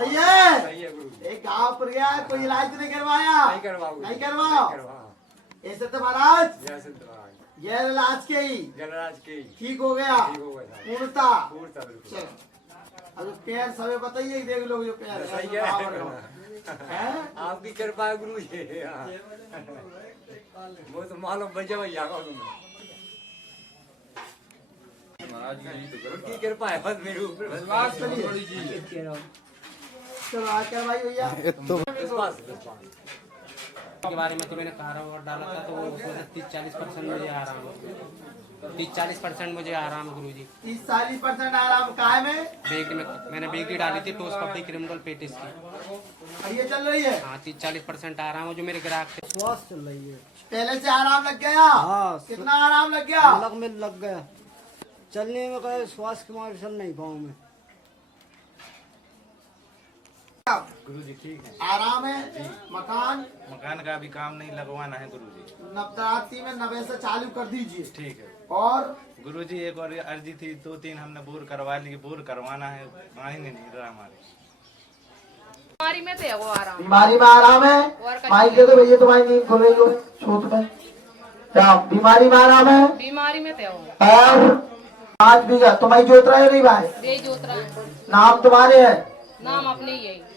सही है? सही है गुरु। एक गाँव पर गया, कोई इलाज नहीं करवाया? नहीं करवाओ, नहीं करवाओ। ऐसे तो महाराज गैर इलाज के ही ठीक हो गया, पूर्णता। चलो अब पैर सबे बताइए, देख लो जो पैर सही है। आपकी कृपा है गुरु जी। वो तो मालूम बचे भैया का तुम्हें, उनकी कृपा है बस मेरे ऊपर। चलो आज क्या भाई भैया के बारे में तो मैंने कारा और डाला था, तो वो 30-40% मुझे आराम है। 30-40% मुझे आराम है गुरु जी। 30-40% आराम काय में? बेगडी में मैंने बेगडी डाली थी, टोस पपड़ी क्रिमिनल पेटिस की। और ये चल रही है? हाँ 30-40% आराम है। जो मेरे ग्राहक थे श्वास चल रही है पहले से आराम लग गया? हाँ, कितना आराम लग गया? लग में लग गया। चलने में कहे श्वास के मारे चल नहीं पाऊँ मैं। गुरु जी ठीक है, आराम है। मकान का भी काम नहीं लगवाना है गुरु जी। नवरात्रि में 90 से चालू कर दीजिए। ठीक है और गुरु जी, एक और अर्जी थी, 2-3 हमने बोर करवा ली, बोर करवाना है, पानी नहीं मिल रहा हमारे। बीमारी में तो है वो आराम। बीमारी में आराम है। माइक दे दो भैया, तुम्हारी नींद खुल रही हो छूत में। क्या बीमारी में आराम है? बीमारी में तो है वो। और 5 बीघा तुम्हारी जोत रहा है नहीं भाई? दे जोतरा है। नाम तुम्हारे है? नाम अपने ही है।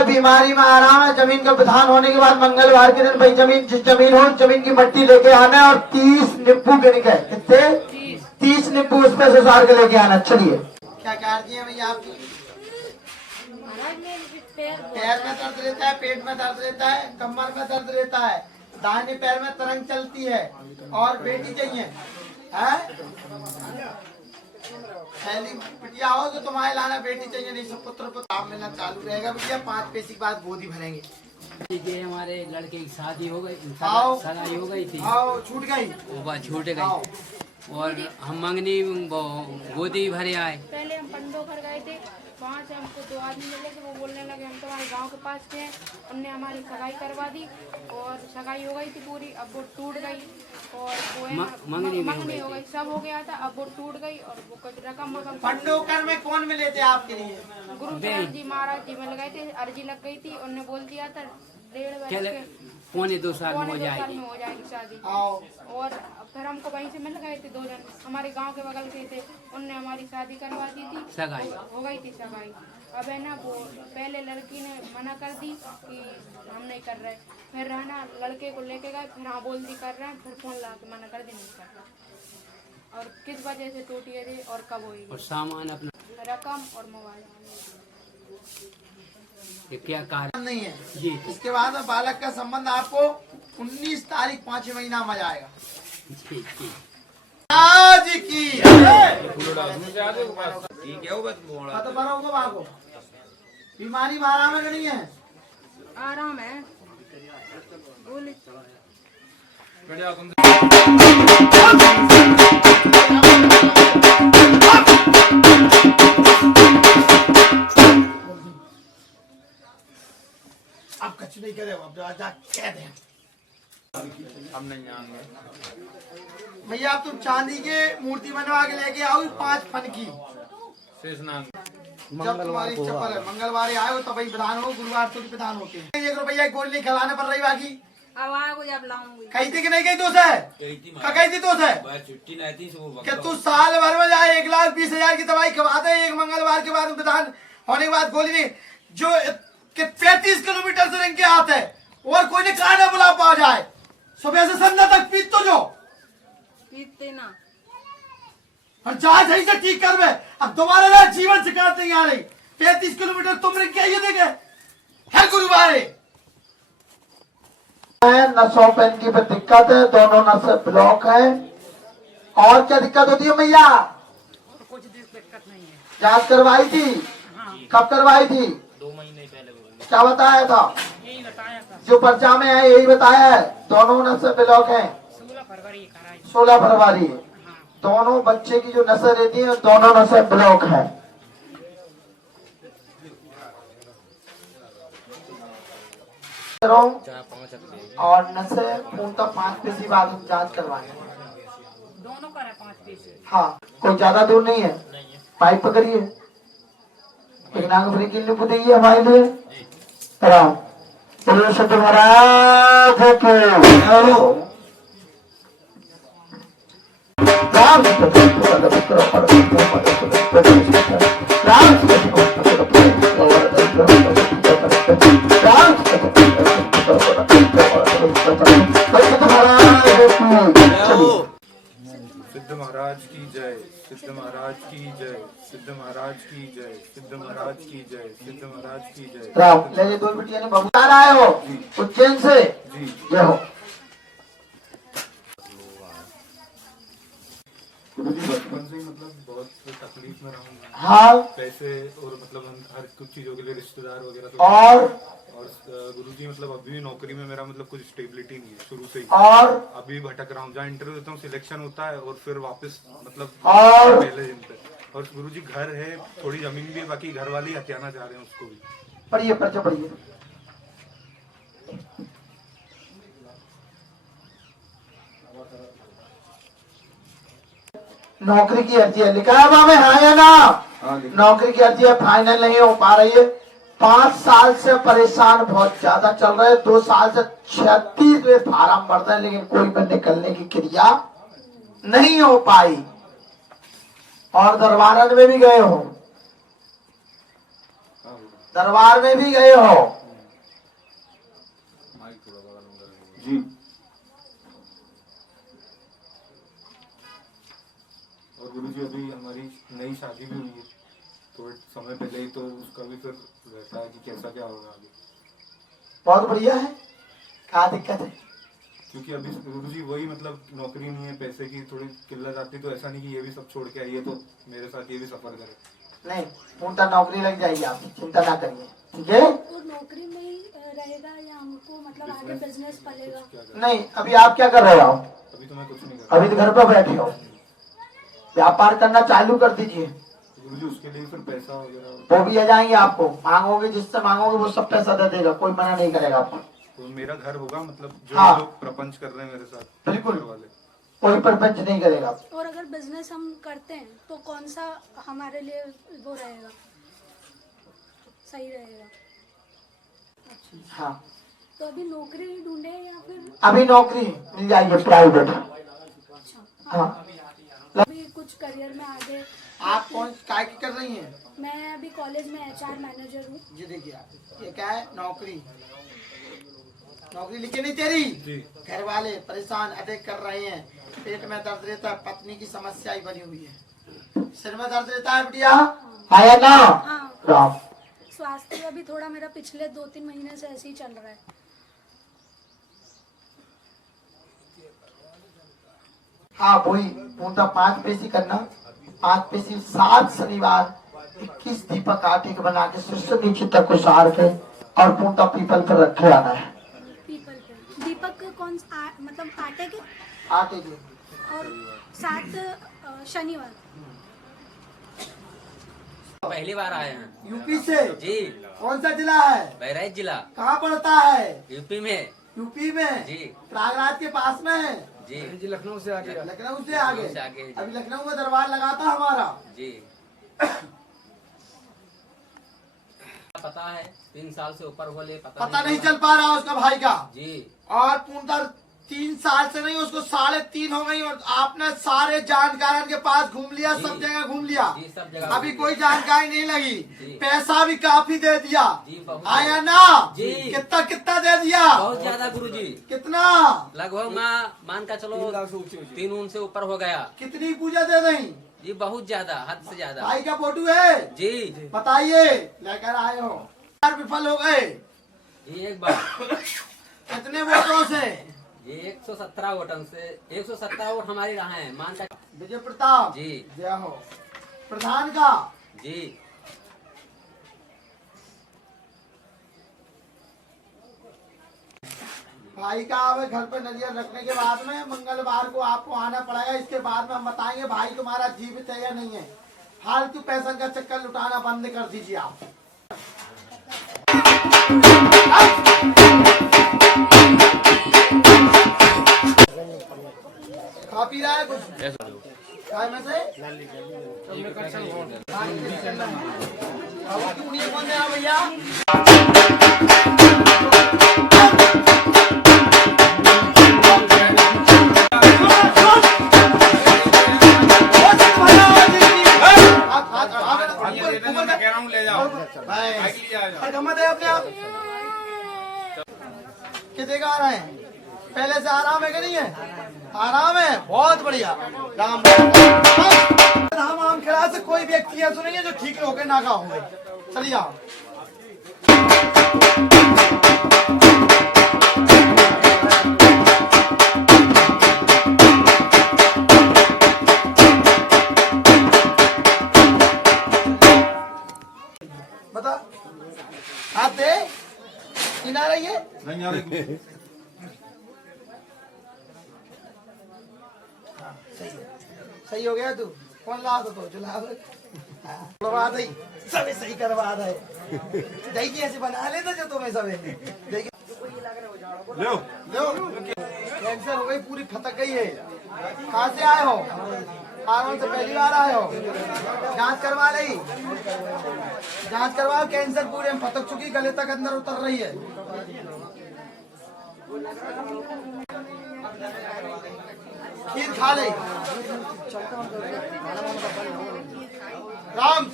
बीमारी में आराम है। जमीन का विधान होने के बाद मंगलवार के दिन भाई जमीन, जिस जमीन हो जमीन की मट्टी लेके आना और 30 नींबू गिन के, कितने? 30 नींबू उसमें से सार के लेके आना। चलिए क्या करती है भैया आपकी? पैर में दर्द रहता है, पेट में दर्द रहता है, कमर में दर्द रहता है, दाहिने पैर में तरंग चलती है, और बेटी चाहिए है? पहली बिटिया हो तो तुम्हारे लाना, बेटी चाहिए नहीं सब पुत्र को काम मिलना चालू रहेगा भैया। 5 पैसे के बाद गोदी भरेंगे। ये हमारे लड़के की शादी हो गई, सगाई हो गई थी, छूट गई, वो छूट गई, और हम मंगनी गोदी भरे आए। पहले हम पंडो घर गए थे, वहाँ से हमको 2 आदमी मिले थे। वो बोलने लगे हम तुम्हारे गांव के पास थे। उनने हमारी सगाई करवा दी और सगाई हो गई थी पूरी। अब वो टूट गई और वो है मंगनी हो गई, सब हो गया था। अब वो टूट गई और वो कुछ रकम पंडोकर में कौन मिले थे आपके लिए? गुरु जी महाराज जी मिल गए थे। अर्जी लग गई थी, उनने बोल दिया था 1.5 पौने 2 साल में हो जाएगी शादी। और फिर हमको वहीं से मिल गए थे 2 जन, हमारे गांव के बगल के थे। उनने हमारी शादी करवा दी थी, सगाई हो गई थी सगाई। अब है ना, वो पहले लड़की ने मना कर दी कि हम नहीं कर रहे, फिर है ना लड़के को लेके गए, फिर हाँ बोल दी कर रहे हैं, फिर फोन ला के मना कर दी नहीं कर रहा। और किस वजह से टूटी है और कब हुई, और सामान अपना रकम और मोबाइल। ये क्या कार्य नहीं है जी। इसके बाद में बालक का संबंध आपको 19 तारीख 5 महीना में जाएगा। आज की बीमारी में आराम है कि नहीं है? आराम है। बोले आप कुछ नहीं करे, अब राजा कह दे हम नहीं आएंगे भैया। आप तुम चांदी के मूर्ति बनवा के लेके आओ 5 फन की। जब तुम्हारी चप्पल है मंगलवार आए हो तब ही विधान हो, गुरुवार तो विधान होते हैं। 1 रुपया गोल्ड नहीं खिलाने पर रही बाकी। अब आएगा जब लाऊंगी। कही थी कि नहीं कही? तो कही थी तो क्या तू साल भर में जाए 1,20,000 की दवाई खवा दे, एक मंगलवार के बाद विधान होने के बाद गोली नहीं जो 35 किलोमीटर से रिंग के आते है और कोई ने कहा ना बुला पा जाए, सुबह से संध्या तक पीत तो जो पीते ना और जहां सही से ठीक कर में। अब तुम्हारे जीवन शिकायत नहीं आ रही। 35 किलोमीटर तुम रिंग के आइए देखे है गुरुवार नसों पेन की भी दिक्कत है, दोनों नसें ब्लॉक है। और क्या दिक्कत होती है मैया? कुछ दिक्कत नहीं है। जांच करवाई थी? कब करवाई थी? 2 महीने पहले। क्या बताया था? यही बताया था, जो पर्चा में है यही बताया है। दोनों नसें ब्लॉक है। 16 फरवरी कराई। 16 फरवरी दोनों बच्चे की जो नसें रहती है दोनों नसें ब्लॉक है। और नसें पूर्णतः 5 पैसे बाद हम जांच करवाएंगे। दोनों का 5 पैसे। हाँ कोई ज्यादा दूर नहीं है। पाइप पकड़िए, एक नागपुरी की लिप देइए हमारे लिए। राम बोलो सत्य महाराज के राम सिद्ध महाराज की जय, सिद्ध महाराज की जय, सिद्ध महाराज की जय, सिद्ध महाराज की जय, सिद्ध महाराज की जय। राम ले दो बिटिया ने बाबू आए हो उज्जैन से जी जय हो। गुरुजी बचपन से ही मतलब बहुत तकलीफ में रहा हूँ, हाँ पैसे और मतलब हम हर कुछ चीजों के लिए रिश्तेदार वगैरह तो और गुरुजी मतलब अभी भी नौकरी में मेरा मतलब कुछ स्टेबिलिटी नहीं है शुरू से ही। और अभी भी भटक रहा हूँ, जहाँ इंटरव्यू देता हूँ सिलेक्शन होता है और फिर वापस मतलब और पहले दिन पे। और गुरुजी घर है, थोड़ी जमीन भी है, बाकी घर वाले ही हथियाना चाह रहे हैं उसको भी। पढ़िए पर्चा पढ़िए। नौकरी की अर्जी है, लिखा है में हाँ या ना? नौकरी की अर्जी है, फाइनल नहीं हो पा रही है। 5 साल से परेशान बहुत ज्यादा चल रहे हैं। 2 साल से 36 फार्म भरते हैं लेकिन कोई में निकलने की क्रिया नहीं हो पाई। और दरबार में भी गए हो, दरबार में भी गए हो जी। और गुरुजी अभी हमारी नई शादी भी हुई है, थोड़े समय पहले ही, तो उसका भी फिर रहता है कि कैसा क्या होगा आगे। बहुत बढ़िया है, क्या दिक्कत है? क्योंकि अभी गुरुजी वही मतलब नौकरी नहीं है, पैसे की थोड़ी किल्लत आती, तो ऐसा नहीं कि ये भी सब छोड़ के आइए तो मेरे साथ ये भी सफर करे। नहीं, पूर्णतः नौकरी लग जाएगी, आप चिंता ना करिए, ठीक है? तो नौकरी में ही रहेगा या हमको मतलब आगे बिजनेस पलेगा? नहीं, अभी आप क्या कर रहे हो? अभी तो मैं कुछ नहीं कर अभी तो घर पर बैठे हो, व्यापार करना चालू कर दीजिए। गुरुजी उसके लिए फिर पैसा वगैरह वो भी आ जाएंगे, आपको मांगोगे, जिससे मांगोगे वो सब पैसा दे देगा, कोई मना नहीं करेगा आपको। तो मेरा घर होगा मतलब जो हाँ। लोग प्रपंच कर रहे हैं मेरे साथ, बिल्कुल। घर वाले कोई परपंच नहीं करेगा। और अगर बिजनेस हम करते हैं तो कौन सा हमारे लिए वो रहेगा, सही रहेगा? हाँ, तो अभी नौकरी ढूंढे या फिर अभी नौकरी मिल जाएगी प्राइवेट। अच्छा हाँ, अभी कुछ करियर में आगे? आप कौन काय की कर रही हैं? मैं अभी कॉलेज में HR मैनेजर हूँ। जी देखिए, ये क्या है? नौकरी, नौकरी लिखी नहीं तेरी। जी। घर वाले परेशान अधिक कर रहे हैं, पेट में दर्द रहता है, पत्नी की समस्या ही बनी हुई है, सिर में दर्द रहता है बिटिया, आया ना? हाँ, राम स्वास्थ्य अभी थोड़ा मेरा पिछले 2-3 महीने से ऐसे ही चल रहा है। हाँ वही पूर्णतः 5 पेशी करना, 5 पेशी 7 शनिवार 21 दीपक आटे के बना के शीर्ष नीचे तक को सार के और पूर्णतः पीपल पर रखे आना है। पीपल पे दीपक कौन मतलब आटे के? आटे के। और 7 शनिवार। पहली बार आए हैं यूपी से? जी। कौन सा जिला है? बहराइच जिला, कहाँ पड़ता है? यूपी में। यूपी में? जी। प्रयागराज के पास में है? जी। लखनऊ से आगे। लखनऊ से आगे? लखनऊ से आगे, जी। अभी लखनऊ में दरबार लगाता हमारा। जी। पता है 3 साल से ऊपर बोले पता नहीं चल पा रहा उसका भाई का। जी। और पूर्णतः 3 साल से नहीं, उसको 3.5 हो गई और आपने सारे जानकारों के पास घूम लिया, जी। सब जगह घूम लिया, जी, सब जगह अभी घूम कोई लिया। जानकारी नहीं लगी, जी। पैसा भी काफी दे दिया, जी, बहुत आया ना? जी। कितना कितना दे दिया? बहुत ज्यादा गुरुजी, कितना? लगभग मान का चलो 3 ऊन से ऊपर हो गया। कितनी पूजा दे दी? जी बहुत ज्यादा, हद से ज्यादा। भाई का फोटो है? जी। बताइए, लेकर आए हो। विफल हो गए ये एक बार कितने वोटों से? ये 117 वोटों से 117 वोट हमारी रहा है। मान का विजय प्रताप जी। जय हो। प्रधान का? जी। भाई का अब घर पर नजर रखने के बाद में मंगलवार को आपको आना पड़ेगा। इसके बाद में हम बताएंगे भाई तुम्हारा जीवित है या नहीं है। फालतू पैसा का चक्कर लुटाना बंद कर दीजिए आप। खा पी रहा है कुछ? काय में से कौन है भैया? अपने आप कितने का आ रहे हैं? पहले से आराम है कि नहीं है? आराम है, बहुत बढ़िया। राम राम आम खिला से कोई व्यक्ति है सुनेंगे जो ठीक होकर ना का होंगे। चलिए आओ। बता हाथ दे किना रही है नहीं आ रही सही हो गया तू कौन ला तो चला करवा दे सब सही करवा दे देखिए ऐसे बना लेते जो तुम्हें सब देखिए लो कैंसर हो गई पूरी फटक गई है। कहाँ से आए हो? आराम से पहली बार आए हो? जांच करवा ली, जांच करवाओ। कैंसर पूरे में फटक चुकी, गले तक अंदर उतर रही है। खीर खा ले राम।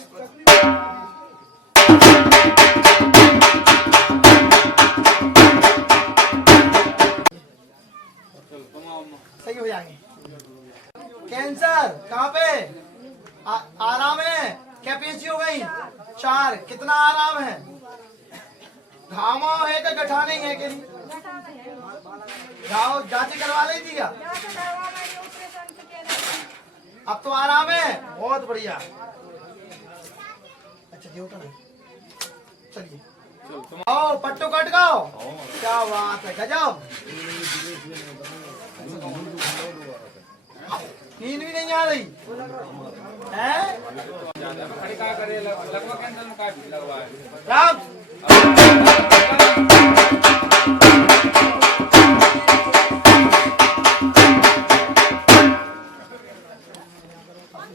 सही हो जाएंगे। कैंसर कहाँ पे? आराम है। कैपेसिटी हो गई 4। कितना आराम है? घामा है कि गठा नहीं है कि नहीं? जाओ जांच करवा ली थी क्या? अब तो आराम है, बहुत बढ़िया। अच्छा जी उठो ना, चलिए आओ पट्टू कट गाओ। क्या बात है, गजब। नींद भी नहीं आ रही है? राम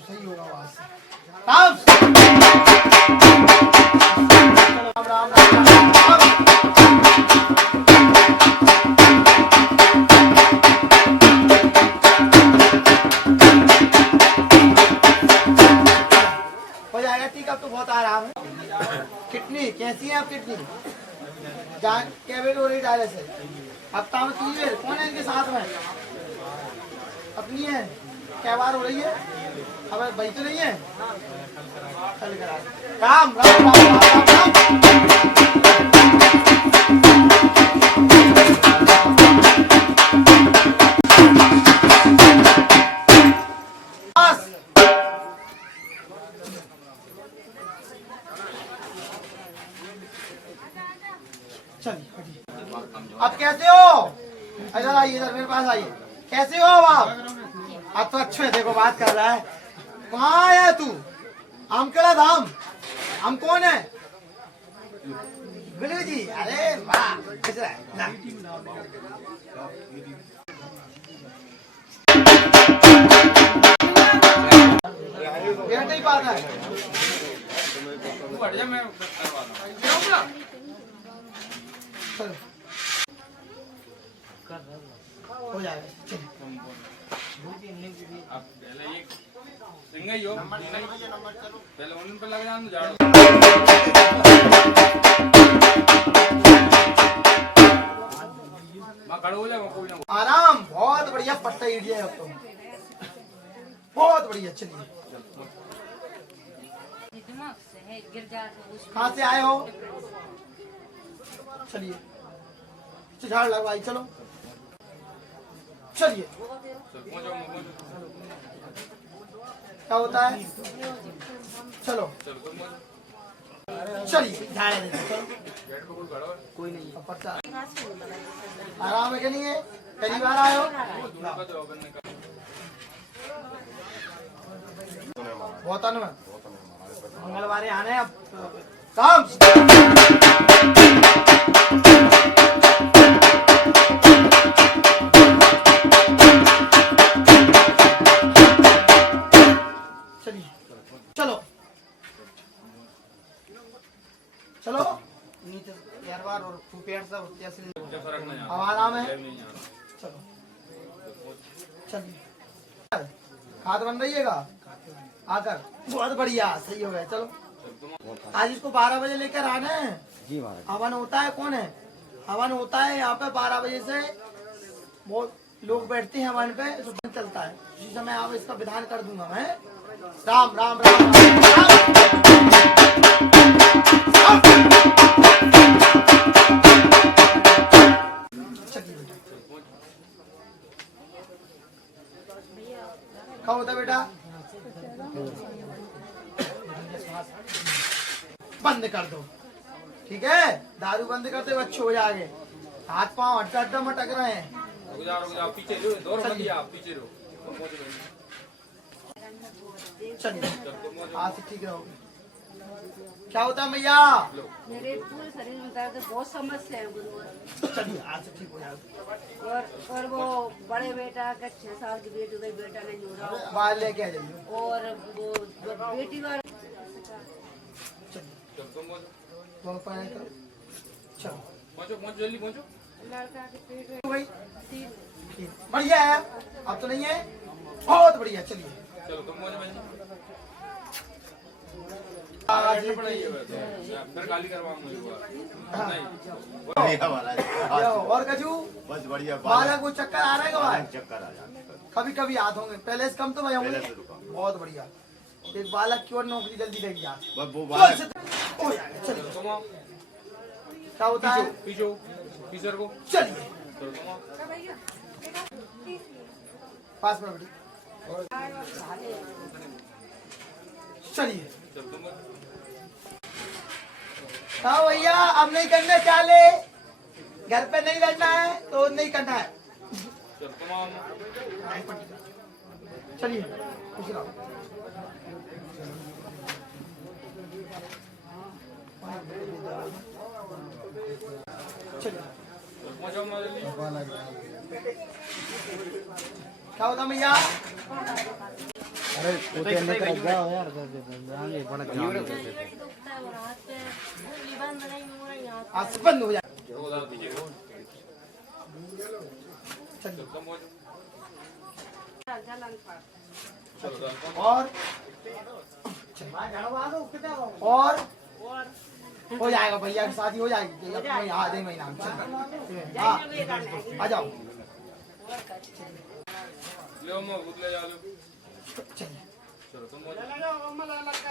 सही होगा आवाज से। राम राम राम राम। हो जाएगा ठीक। अब तो बहुत आराम है। किडनी कैसी है आप? किडनी कैबिन हो रही डायलिसिस। अब ताम क्लियर। कौन है इनके साथ में? अपनी है। क्या बार हो रही है? अब भाई तो नहीं है? चल करा। राम राम राम राम राम। चलिए अब कैसे हो? इधर आइए, इधर मेरे पास आइए। कैसे हो आप? अब तो अच्छे है, देखो बात कर रहा है। कहाँ आया तू? आमकड़ा धाम। हम कौन है? गुलू जी। अरे वाह, किस रहा है ना? ये नहीं पाता है। चलो हो जाएगा। आराम, बहुत बढ़िया। पट्टा ईट जाए अब तो, बहुत बढ़िया। चलिए कहाँ से आए हो? चलिए झाड़ लगवाई। चलो चलिए। क्या होता है? चलो चलिए झाड़ देते। चलो कोई नहीं है। आराम है कि नहीं है? पहली बार आए हो? बहुत मंगलवार आने अब काम। चलो चलो नीचे यारवार और फुपेड़ सब जैसे अब आराम है। चलो चलिए हाथ बन रहिएगा आकर। बहुत बढ़िया, सही हो गया। चलो आज इसको 12 बजे लेकर आना है। जी महाराज। हवन होता है, कौन है हवन होता है यहाँ पे 12 बजे से बहुत लोग बैठते हैं हवन पे, तो चलता है। इसी समय आप इसका विधान कर दूंगा मैं। राम राम राम, राम, राम। चलिए बेटा, कहाँ होता है बेटा? बंद कर दो, ठीक है? दारू बंद करते हुए अच्छे हो जाएंगे। हाथ पांव अड्डा मटक रहे हैं। पीछे चलिए आज से ठीक रहोगे। क्या होता है मैया? मेरे पूरे शरीर में दर्द, बहुत समस्या है गुरु। चलिए आज से ठीक हो जाएगा। और वो बड़े बेटा का 6 साल की बेटी, का बेटा नहीं हो रहा, बाहर लेके आ जाइए। और वो बेटी का दोनों पैर करो। चलो जल्दी पहुंचो। लड़का के पेट में भाई 3 बढ़िया है, अब तो नहीं है, बहुत बढ़िया। चलिए चलो तुम मौज में फिर गाली करवाऊंगा। और कजू बस बढ़िया बालक को चक्कर आ रहे हैं भाई? चक्कर आ जाते कभी कभी याद होंगे, पहले से कम तो भाई होंगे। बहुत बढ़िया। एक बालक की और नौकरी जल्दी लगी यार। वो हो जाएगा। चलिए क्या होता है? टीचर को चलिए पास में बैठिए। चलिए हाँ भैया, अब नहीं करने चाले, घर पे नहीं रहना है तो नहीं करना है। चलिए खुश रहो। चलिए क्या होता भैया? अरे वो कहने का जाओ यार, बड़ा आज से बंद हो जाए। चलिए और हो जाएगा भैया की शादी हो जाएगी। यहाँ दे महीना हाँ आ जाओ।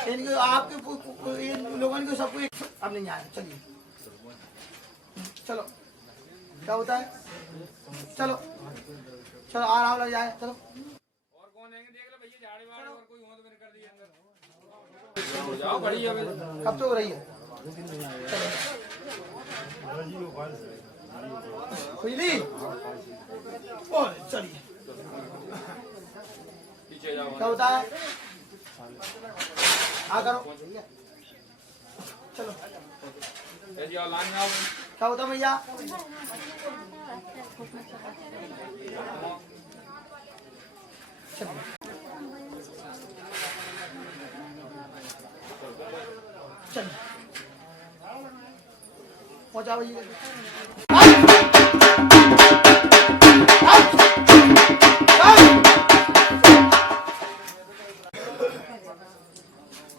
चलिए आपके इन लोगों को सबको अब नहीं आया। चलिए चलो क्या होता है? चलो चलो आराम लग जाए। चलो और कौन है देख लो भैया, झाड़ी वाड़ और कोई हो तो मेरे कर दिए अंदर जाओ। बढ़िया कब तो हो रही है? खुली चलिए पीछे जाओ। क्या होता है? हाँ करो। चलो लाइन आओ। क्या होता भैया? चलिए चलिए पहुंचा भैया।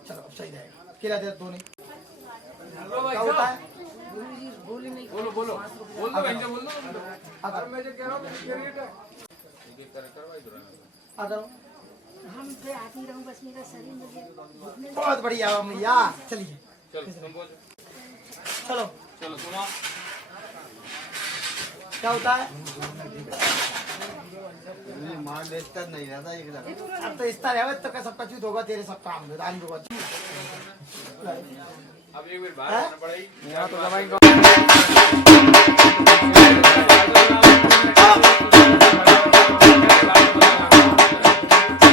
चलो अब सही रहेगा। केला दे दो नहीं। क्या होता है? बोलो बोलो बोल दो भैया, बोल दो। अगर मैं जो कह रहा हूँ अगर हम पे आती रहूं, बस मेरा शरीर मुझे बहुत बढ़िया भैया। चलिए चलो तुम बोलो। चलो चलो तुम क्या होता है? मार बेचता नहीं रहता एकदम। अब तो इस तरह है तो का सबका चूत होगा, तेरे सब काम दानी होगा। अब एक बार बाहर आना पड़ेगी। यहाँ तो दवाई